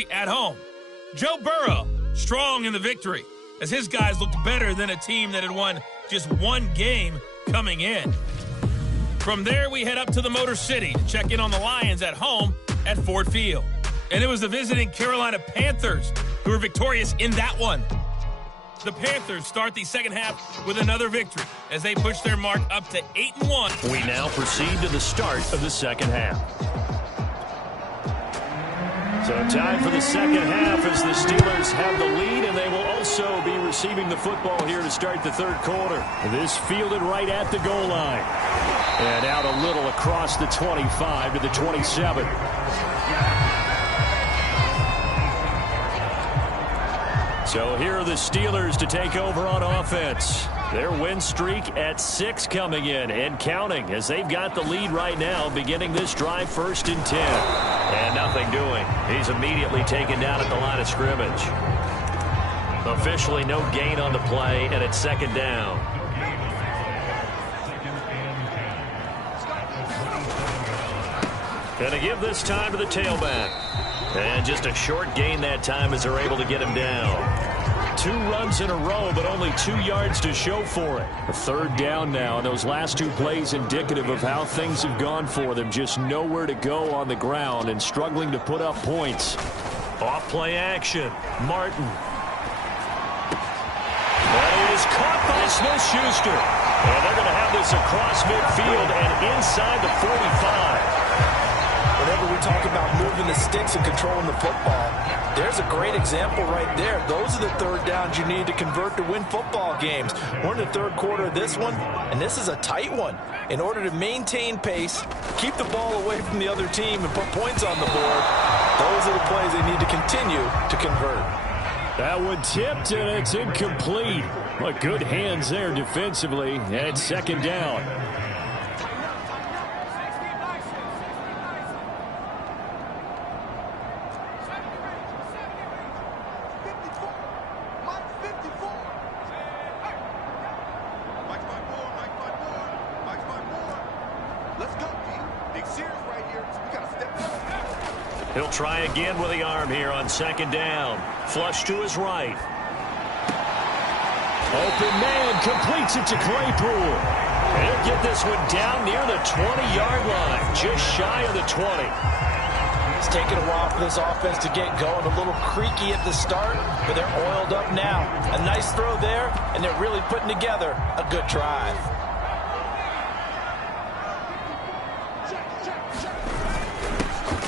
victory at home. Joe Burrow, strong in the victory, as his guys looked better than a team that had won just one game coming in. From there, we head up to the Motor City to check in on the Lions at home at Ford Field. And it was the visiting Carolina Panthers who were victorious in that one. The Panthers start the second half with another victory as they push their mark up to 8-1. We now proceed to the start of the second half. So time for the second half as the Steelers have the lead, and they will also be receiving the football here to start the third quarter. This fielded right at the goal line. And out a little across the 25 to the 27. So here are the Steelers to take over on offense. Their win streak at 6 coming in and counting as they've got the lead right now beginning this drive 1st and 10. And nothing doing. He's immediately taken down at the line of scrimmage. Officially no gain on the play, and it's second down. Going to give this time to the tailback. And just a short gain that time as they're able to get him down. 2 runs in a row, but only 2 yards to show for it. A third down now, and those last 2 plays indicative of how things have gone for them. Just nowhere to go on the ground and struggling to put up points. Off play action. Martin. And it is caught by Smith-Schuster. And they're going to have this across midfield and inside the 45. Whenever we talk about moving the sticks and controlling the football, there's a great example right there. Those are the third downs you need to convert to win football games. We're in the third quarter of this one, and this is a tight one. In order to maintain pace, keep the ball away from the other team, and put points on the board, those are the plays they need to continue to convert. That one tipped, and it's incomplete. But good hands there defensively, and it's second down. He'll try again with the arm here on second down. Flush to his right. Open man completes it to Claypool. He'll get this one down near the 20-yard line, just shy of the 20. It's taken a while for this offense to get going. A little creaky at the start, but they're oiled up now. A nice throw there, and they're really putting together a good drive.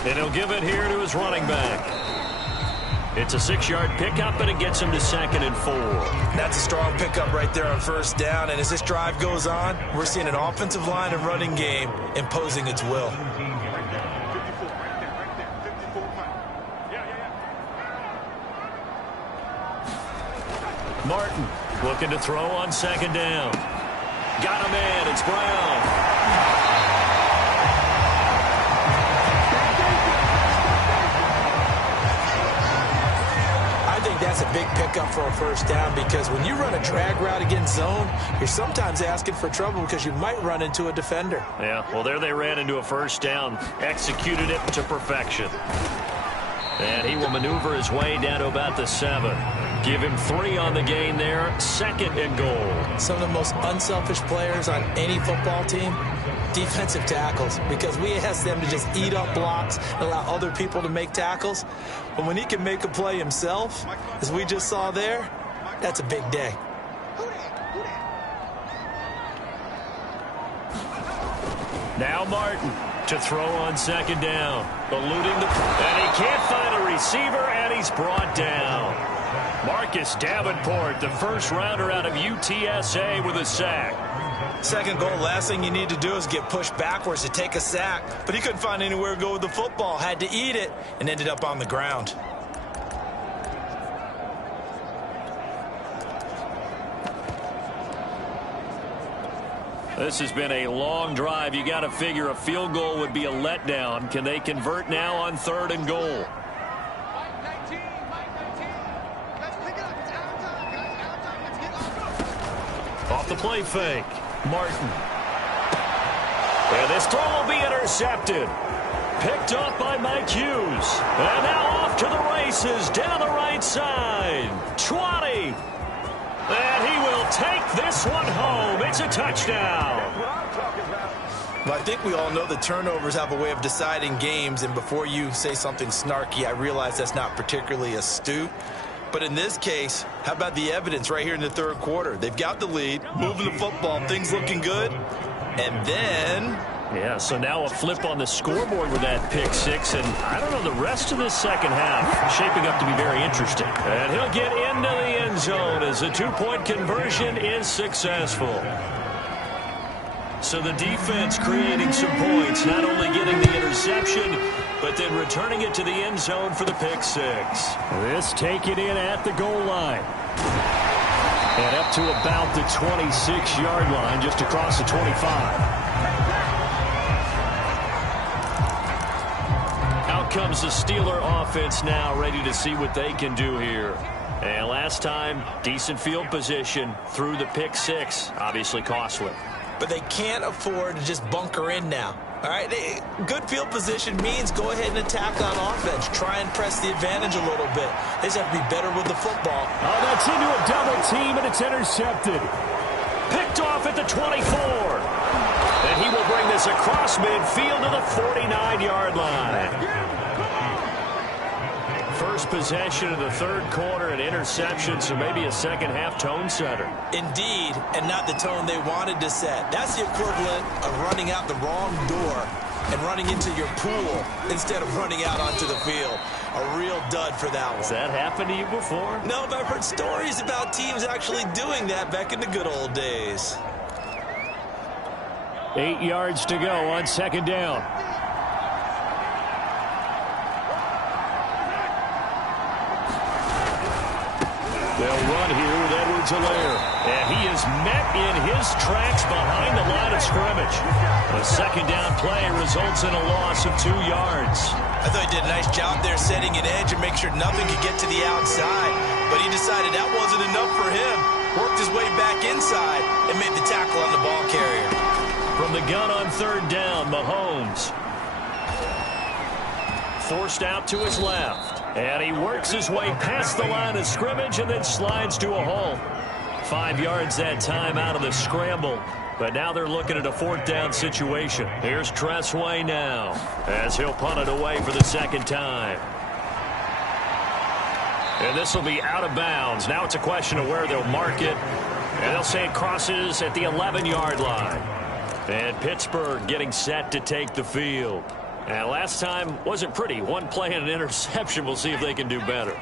And he'll give it here to his running back. It's a 6-yard pickup, and it gets him to 2nd and 4. That's a strong pickup right there on first down. And as this drive goes on, we're seeing an offensive line and running game imposing its will. Martin looking to throw on second down. Got a man. It's Brown. That's a big pickup for a first down, because when you run a drag route against zone, you're sometimes asking for trouble because you might run into a defender. Yeah, well, there they ran into a first down, executed it to perfection. And he will maneuver his way down to about the 7. Give him 3 on the gain there, 2nd and goal. Some of the most unselfish players on any football team, defensive tackles, because we ask them to just eat up blocks and allow other people to make tackles. But when he can make a play himself, as we just saw there, that's a big day. Now Martin to throw on second down. Eluding the... And he can't find a receiver, and he's brought down. Marcus Davenport, the first rounder out of UTSA, with a sack. Second goal, last thing you need to do is get pushed backwards to take a sack. But he couldn't find anywhere to go with the football, had to eat it, and ended up on the ground. This has been a long drive. You got to figure a field goal would be a letdown. Can they convert now on 3rd and goal? Off the play fake. Martin. And this throw will be intercepted. picked off by Mike Hughes. And now off to the races down the right side. 20. And he will take this one home. It's a touchdown. Well, I think we all know the turnovers have a way of deciding games, and before you say something snarky, I realize that's not particularly astute. But in this case, how about the evidence right here in the third quarter? They've got the lead, moving the football, things looking good, and then... Yeah, so now a flip on the scoreboard with that pick six, and I don't know, the rest of this second half shaping up to be very interesting. And he'll get into the end zone as the two-point conversion is successful. So the defense creating some points, not only getting the interception, but then returning it to the end zone for the pick six. This taken in at the goal line. And up to about the 26-yard line, just across the 25. Out comes the Steeler offense now, ready to see what they can do here. And last time, decent field position through the pick six, obviously costly. But they can't afford to just bunker in now. All right, good field position means go ahead and attack on offense. Try and press the advantage a little bit. They just have to be better with the football. Oh, that's into a double team, and it's intercepted. Picked off at the 24. And he will bring this across midfield to the 49-yard line. First possession of the third quarter, an interception, so maybe a second-half tone setter. Indeed, and not the tone they wanted to set. That's the equivalent of running out the wrong door and running into your pool instead of running out onto the field. A real dud for that one. Has that happened to you before? No, but I've heard stories about teams actually doing that back in the good old days. 8 yards to go on second down. They'll run here with Edwards-Helaire. And he is met in his tracks behind the line of scrimmage. A second down play results in a loss of 2 yards. I thought he did a nice job there setting an edge and make sure nothing could get to the outside. But he decided that wasn't enough for him. Worked his way back inside and made the tackle on the ball carrier. From the gun on third down, Mahomes. Forced out to his left. And he works his way past the line of scrimmage and then slides to a hole. 5 yards that time out of the scramble. But now they're looking at a fourth down situation. Here's Tressway now as he'll punt it away for the second time. And this will be out of bounds. Now it's a question of where they'll mark it. And they'll say it crosses at the 11-yard line. And Pittsburgh getting set to take the field. And last time wasn't pretty. One play and an interception. We'll see if they can do better.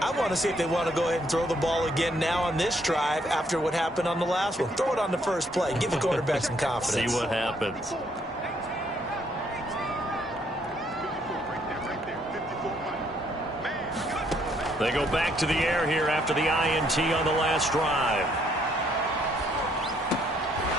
I want to see if they want to go ahead and throw the ball again now on this drive after what happened on the last one. Throw it on the first play. Give the quarterback some confidence. See what happens. They go back to the air here after the INT on the last drive.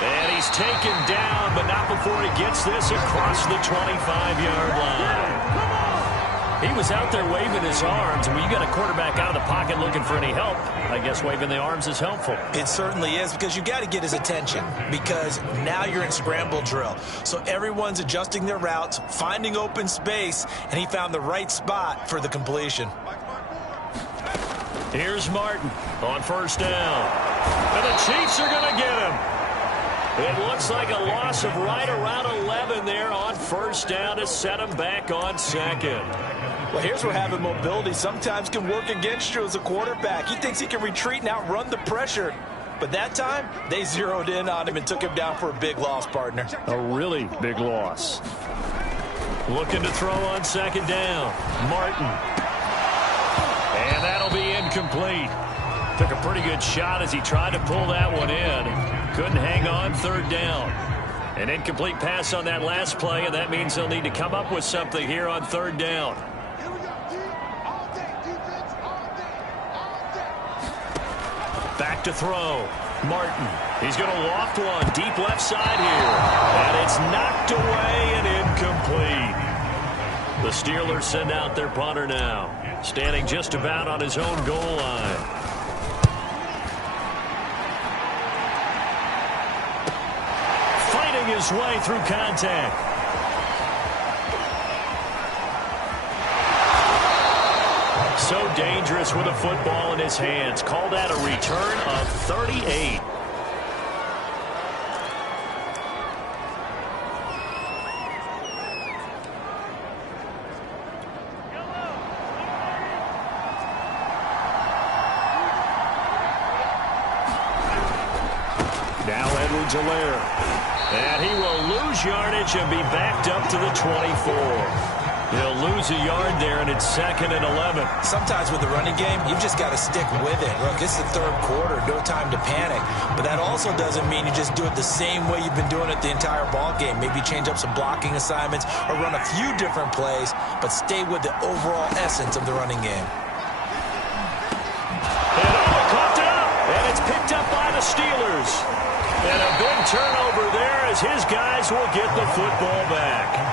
And he's taken down, but not before he gets this across the 25-yard line. He was out there waving his arms, and when you got a quarterback out of the pocket looking for any help, I guess waving the arms is helpful. It certainly is, because you got to get his attention, because now you're in scramble drill. So everyone's adjusting their routes, finding open space, and he found the right spot for the completion. Here's Martin on first down. And the Chiefs are going to get him. It looks like a loss of right around 11 there on first down to set him back on second. Well, here's where having mobility sometimes can work against you as a quarterback. He thinks he can retreat and outrun the pressure. But that time, they zeroed in on him and took him down for a big loss, partner. A really big loss. Looking to throw on second down. Martin. And that'll be incomplete. Took a pretty good shot as he tried to pull that one in. Couldn't hang on third down. An incomplete pass on that last play, and that means they'll need to come up with something here on third down. Back to throw. Martin. He's going to loft one deep left side here. And it's knocked away and incomplete. The Steelers send out their punter now. Standing just about on his own goal line. Fighting his way through contact. so dangerous with a football in his hands. Called that a return of 38. Now Edwards-Helaire. And he will lose yardage and be backed up to the 24. He'll lose a yard there, and it's 2nd and 11. Sometimes with the running game, you've just got to stick with it. Look, it's the third quarter, no time to panic. But that also doesn't mean you just do it the same way you've been doing it the entire ball game. Maybe change up some blocking assignments or run a few different plays, but stay with the overall essence of the running game. And caught up, and it's picked up by the Steelers. And a big turnover there as his guys will get the football back.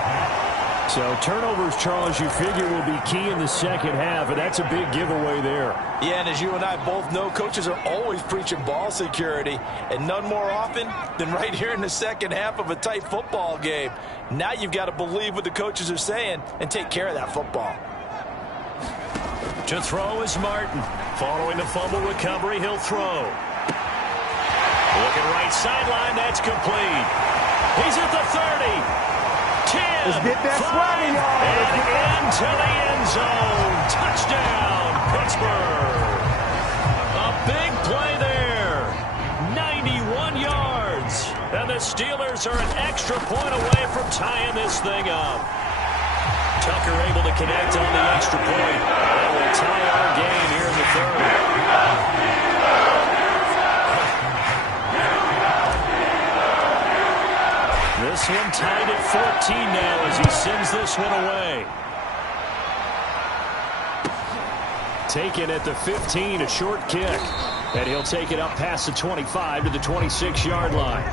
So turnovers, Charles, you figure will be key in the second half, and that's a big giveaway there. Yeah, and as you and I both know, coaches are always preaching ball security, and none more often than right here in the second half of a tight football game. Now you've got to believe what the coaches are saying and take care of that football. To throw is Martin. Following the fumble recovery, he'll throw. Looking right sideline, that's complete. He's at the 30. 10, let's get that 5, swagger, y'all. And into the end zone. Touchdown, Pittsburgh. A big play there. 91 yards. And the Steelers are an extra point away from tying this thing up. Tucker able to connect on the extra point. That will tie our game here in the third. This one tied at 14 now as he sends this one away. Taken at the 15, a short kick. And he'll take it up past the 25 to the 26-yard line.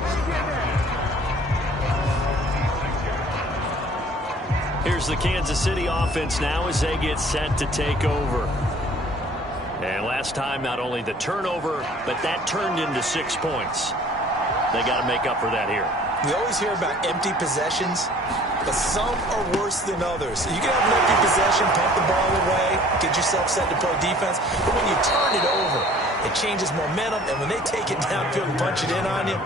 Here's the Kansas City offense now as they get set to take over. And last time, not only the turnover, but that turned into 6 points. They got to make up for that here. We always hear about empty possessions, but some are worse than others. You can have an empty possession, pump the ball away, get yourself set to play defense, but when you turn it over, it changes momentum, and when they take it downfield and punch it in on you,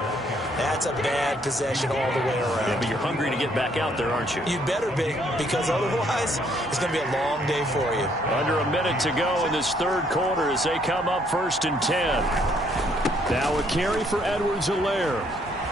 that's a bad possession all the way around. Yeah, but you're hungry to get back out there, aren't you? You better be, because otherwise, it's going to be a long day for you. Under a minute to go in this third quarter as they come up 1st and 10. Now a carry for Edwards-Helaire.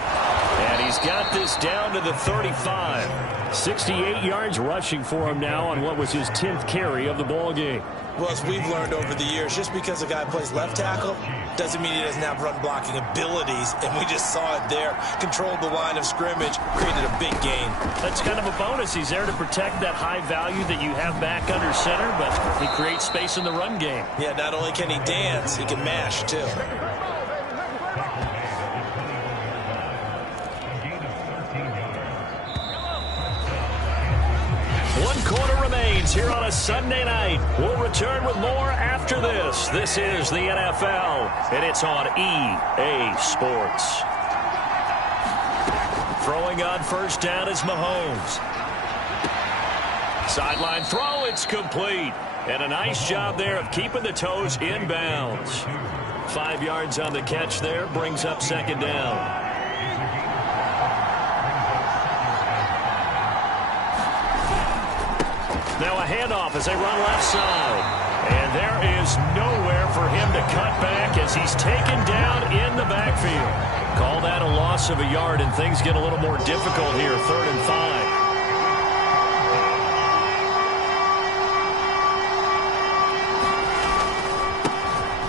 And he's got this down to the 35. 68 yards rushing for him now on what was his 10th carry of the ball game. Well, as we've learned over the years, just because a guy plays left tackle doesn't mean he doesn't have run blocking abilities. And we just saw it there. Controlled the line of scrimmage, created a big gain. That's kind of a bonus. He's there to protect that high value that you have back under center, but he creates space in the run game. Yeah, not only can he dance, he can mash, too. One quarter remains here on a Sunday night. We'll return with more after this. This is the NFL, and it's on EA Sports. Throwing on first down is Mahomes. Sideline throw, it's complete. And a nice job there of keeping the toes in bounds. 5 yards on the catch there, brings up 2nd down. Now a handoff as they run left side. And there is nowhere for him to cut back as he's taken down in the backfield. Call that a loss of a yard, and things get a little more difficult here, 3rd and 5.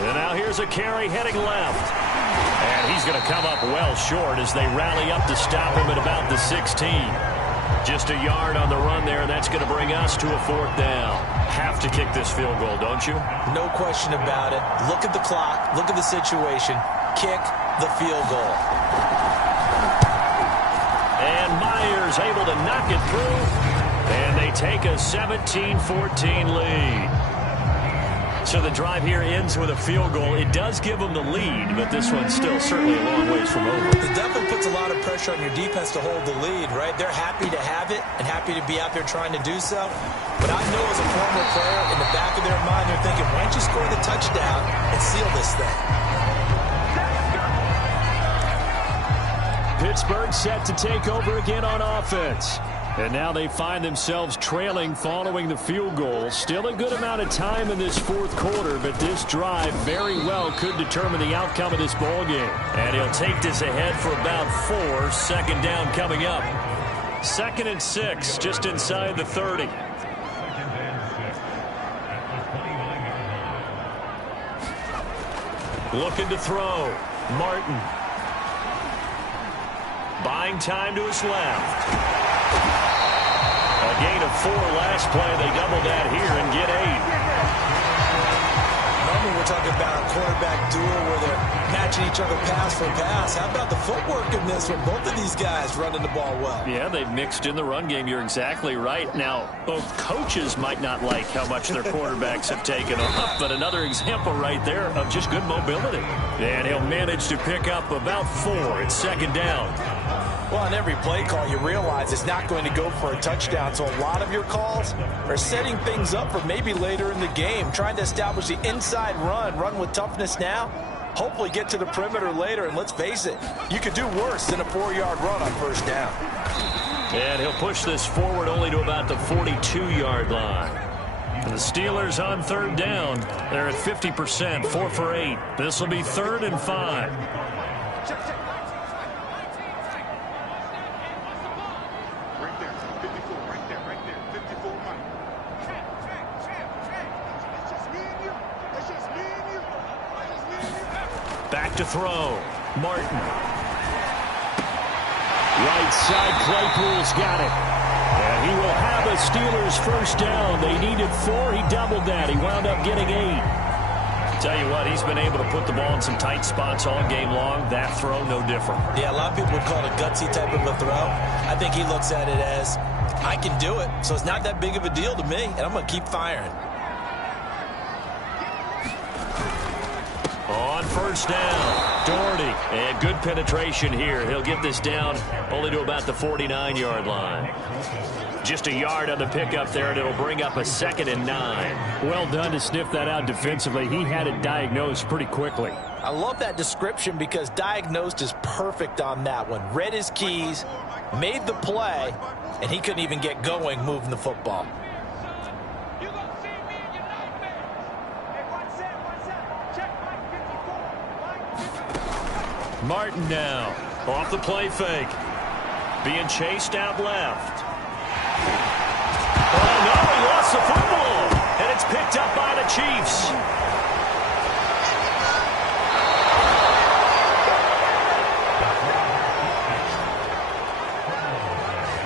And now here's a carry heading left. And he's going to come up well short as they rally up to stop him at about the 16. Just a yard on the run there, and that's going to bring us to a 4th down. Have to kick this field goal, don't you? No question about it. Look at the clock. Look at the situation. Kick the field goal. And Myers able to knock it through. And they take a 17-14 lead. So the drive here ends with a field goal. It does give them the lead, but this one's still certainly a long ways from over. It definitely puts a lot of pressure on your defense to hold the lead, right? They're happy to have it and happy to be out there trying to do so. But I know as a former player, in the back of their mind, they're thinking, why don't you score the touchdown and seal this thing? Pittsburgh set to take over again on offense. And now they find themselves trailing following the field goal. Still a good amount of time in this fourth quarter, but this drive very well could determine the outcome of this ball game. And he'll take this ahead for about 4. Second down coming up. 2nd and 6, just inside the 30. Looking to throw. Martin. Buying time to his left. A gain of 4 last play. They double that here and get 8. Normally we're talking about a quarterback duel where they're matching each other pass for pass. How about the footwork in this one? Both of these guys running the ball well. Yeah, they've mixed in the run game. You're exactly right. Now, both coaches might not like how much their quarterbacks have taken off, but another example right there of just good mobility. And he'll manage to pick up about 4. It's 2nd down. Well, on every play call, you realize it's not going to go for a touchdown. So a lot of your calls are setting things up for maybe later in the game, trying to establish the inside run with toughness now, hopefully get to the perimeter later. And let's face it, you could do worse than a 4-yard run on first down. And he'll push this forward only to about the 42-yard line. And the Steelers on 3rd down. They're at 50%, 4 for 8. This will be 3rd and 5. Back to throw. Martin. Right side, Claypool's got it. And he will have a Steelers first down. They needed 4. He doubled that. He wound up getting 8. Tell you what, he's been able to put the ball in some tight spots all game long. That throw, no different. Yeah, a lot of people would call it a gutsy type of a throw. I think he looks at it as, I can do it, so it's not that big of a deal to me, and I'm going to keep firing. On first down, Doherty. And good penetration here. He'll get this down only to about the 49-yard line. Just a yard on the pickup there, and it'll bring up a 2nd and 9. Well done to sniff that out defensively. He had it diagnosed pretty quickly. I love that description because diagnosed is perfect on that one. Read his keys, made the play, and he couldn't even get going moving the football. Martin now, off the play fake. Being chased out left. Oh, no, he lost the football. And it's picked up by the Chiefs.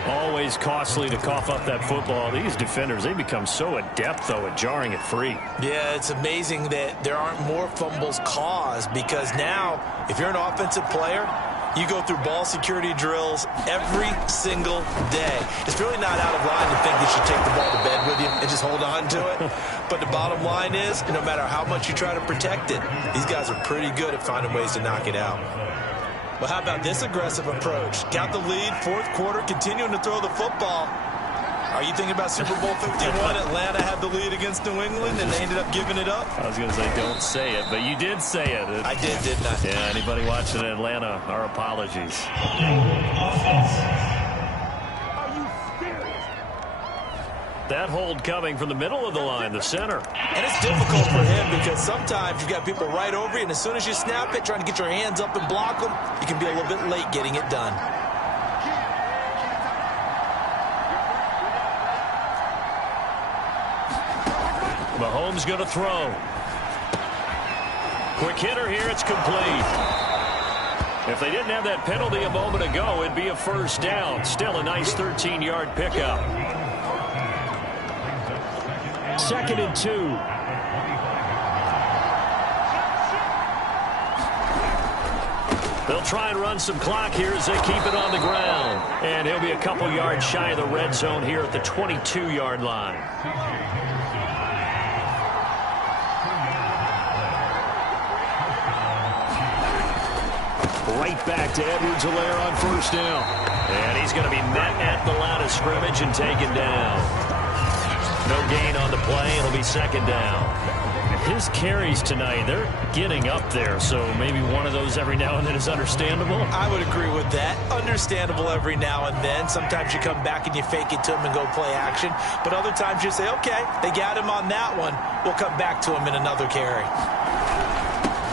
Always costly to cough up that football. These defenders, they become so adept, though, at jarring it free. Yeah, it's amazing that there aren't more fumbles caused because now, if you're an offensive player, you go through ball security drills every single day. It's really not out of line to think you should take the ball to bed with you and just hold on to it. But the bottom line is, no matter how much you try to protect it, these guys are pretty good at finding ways to knock it out. Well, how about this aggressive approach? Got the lead, 4th quarter, continuing to throw the football. Are you thinking about Super Bowl 51? Atlanta had the lead against New England, and they ended up giving it up? I was going to say, don't say it, but you did say it. I did, didn't I? Yeah, anybody watching in Atlanta, our apologies. That hold coming from the middle of the line, the center. And it's difficult for him because sometimes you've got people right over you, and as soon as you snap it, trying to get your hands up and block them, you can be a little bit late getting it done. Mahomes going to throw. Quick hitter here, it's complete. If they didn't have that penalty a moment ago, it'd be a first down. Still a nice 13-yard pickup. 2nd and 2. They'll try and run some clock here as they keep it on the ground. And he'll be a couple yards shy of the red zone here at the 22-yard line. right back to Edwards-Helaire on first down. And he's going to be met at the line of scrimmage and taken down. No gain on the play. It'll be second down. His carries tonight, they're getting up there, so maybe one of those every now and then is understandable. I would agree with that. Understandable every now and then. Sometimes you come back and you fake it to him and go play action. But other times you say, okay, they got him on that one. We'll come back to him in another carry.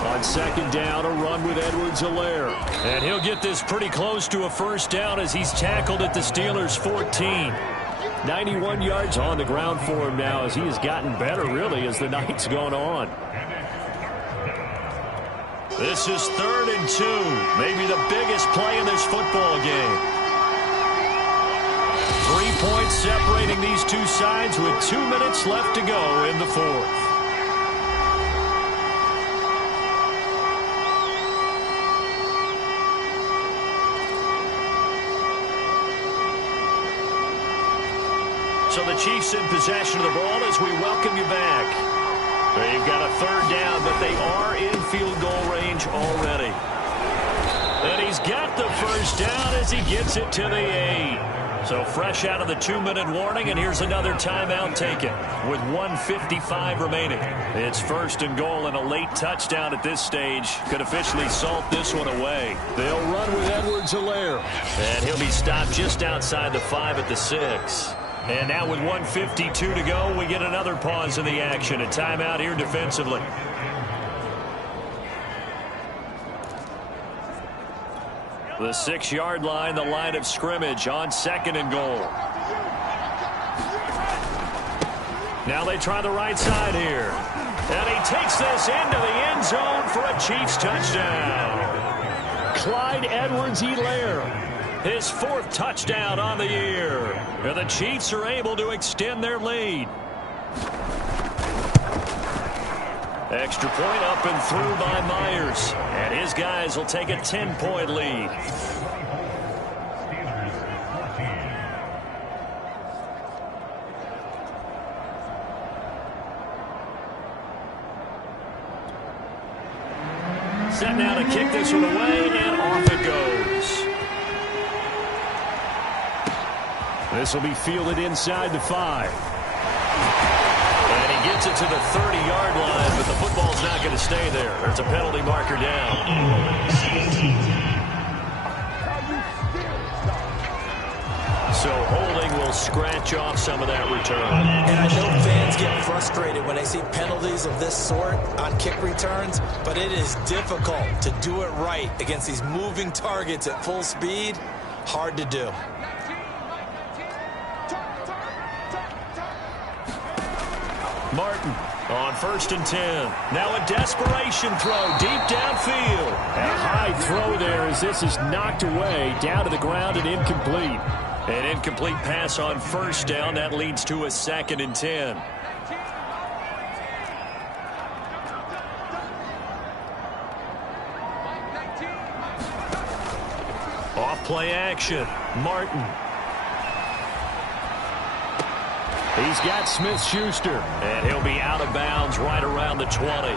On second down, a run with Edwards-Helaire. And he'll get this pretty close to a first down as he's tackled at the Steelers' 14. 91 yards on the ground for him now as he has gotten better, really, as the night's gone on. This is 3rd and 2. Maybe the biggest play in this football game. 3 points separating these two sides with 2 minutes left to go in the fourth. So the Chiefs in possession of the ball as we welcome you back. They've got a 3rd down, but they are in field goal range already. And he's got the first down as he gets it to the 8. So fresh out of the 2-minute warning, and here's another timeout taken with 1:55 remaining. It's 1st and goal, and a late touchdown at this stage could officially salt this one away. They'll run with Edwards-Helaire. And he'll be stopped just outside the 5 at the 6. And now with 1:52 to go, we get another pause in the action. A timeout here defensively. The 6-yard line, the line of scrimmage on 2nd and goal. Now they try the right side here. And he takes this into the end zone for a Chiefs touchdown. Clyde Edwards-Helaire. His 4th touchdown on the year. And the Chiefs are able to extend their lead. Extra point up and through by Myers. And his guys will take a 10-point lead. Set now to kick this one away, and off it goes. This will be fielded inside the 5. And he gets it to the 30-yard line, but the football's not going to stay there. There's a penalty marker down. So holding will scratch off some of that return. And I know fans get frustrated when they see penalties of this sort on kick returns, but it is difficult to do it right against these moving targets at full speed. Hard to do. Martin on 1st and 10. Now a desperation throw deep downfield. A high throw there as this is knocked away down to the ground and incomplete. An incomplete pass on 1st down. That leads to a 2nd and 10. Off play action. Martin. He's got Smith-Schuster. And he'll be out of bounds right around the 20.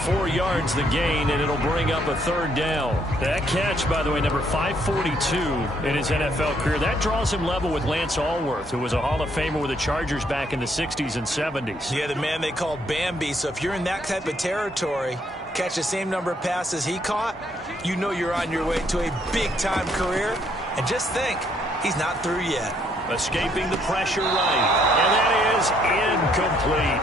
4 yards the gain, and it'll bring up a 3rd down. That catch, by the way, number 542 in his NFL career, that draws him level with Lance Allworth, who was a Hall of Famer with the Chargers back in the 60s and 70s. Yeah, the man they called Bambi. So if you're in that type of territory, catch the same number of passes he caught, you know you're on your way to a big-time career. And just think, he's not through yet. Escaping the pressure right. And that is incomplete.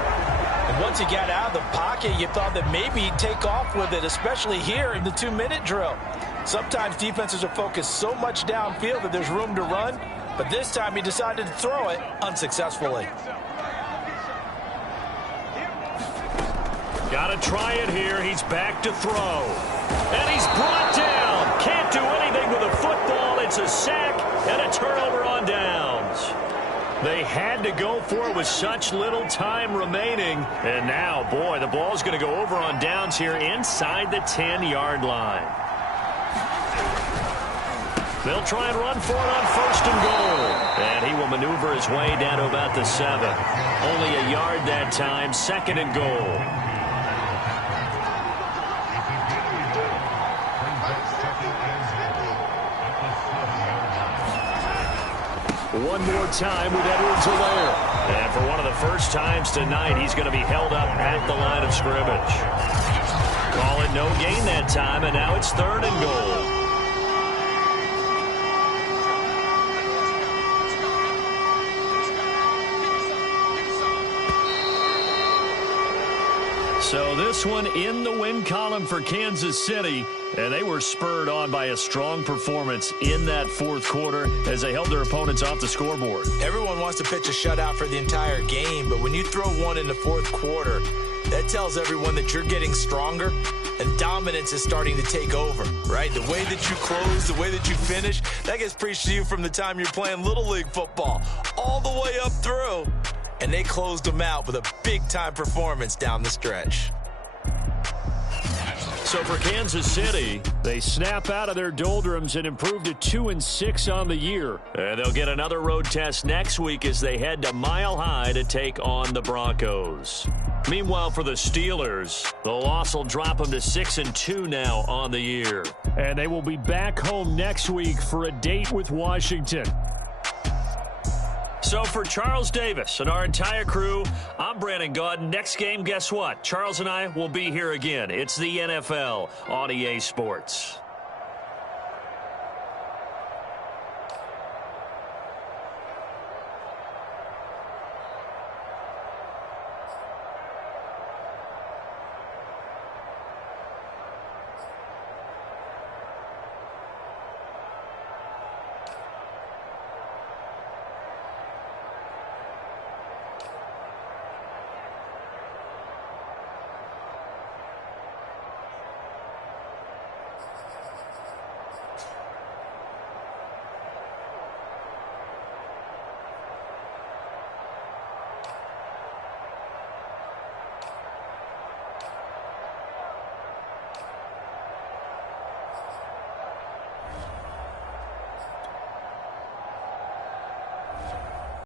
And once he got out of the pocket, you thought that maybe he'd take off with it, especially here in the 2-minute drill. Sometimes defenses are focused so much downfield that there's room to run, but this time he decided to throw it unsuccessfully. Got to try it here. He's back to throw. And he's brought down. Can't do anything with a football. It's a sack and a turnover on downs. They had to go for it with such little time remaining. And now, boy, the ball's going to go over on downs here inside the 10-yard line. They'll try and run for it on 1st and goal. And he will maneuver his way down to about the 7. Only a yard that time, 2nd and goal. one more time with Edwards-Helaire. And for one of the first times tonight, he's going to be held up at the line of scrimmage. Call it no gain that time, and now it's 3rd and goal. So this one in the win column for Kansas City, and they were spurred on by a strong performance in that 4th quarter as they held their opponents off the scoreboard. Everyone wants to pitch a shutout for the entire game, but when you throw one in the 4th quarter, that tells everyone that you're getting stronger and dominance is starting to take over, right? The way that you close, the way that you finish, that gets preached to you from the time you're playing Little League football all the way up through. And they closed them out with a big-time performance down the stretch. So for Kansas City, they snap out of their doldrums and improve to 2-6 on the year. And they'll get another road test next week as they head to Mile High to take on the Broncos. Meanwhile, for the Steelers, the loss will drop them to 6-2 now on the year. And they will be back home next week for a date with Washington. So for Charles Davis and our entire crew, I'm Brandon Gaudin. Next game, guess what? Charles and I will be here again. It's the NFL on EA Sports.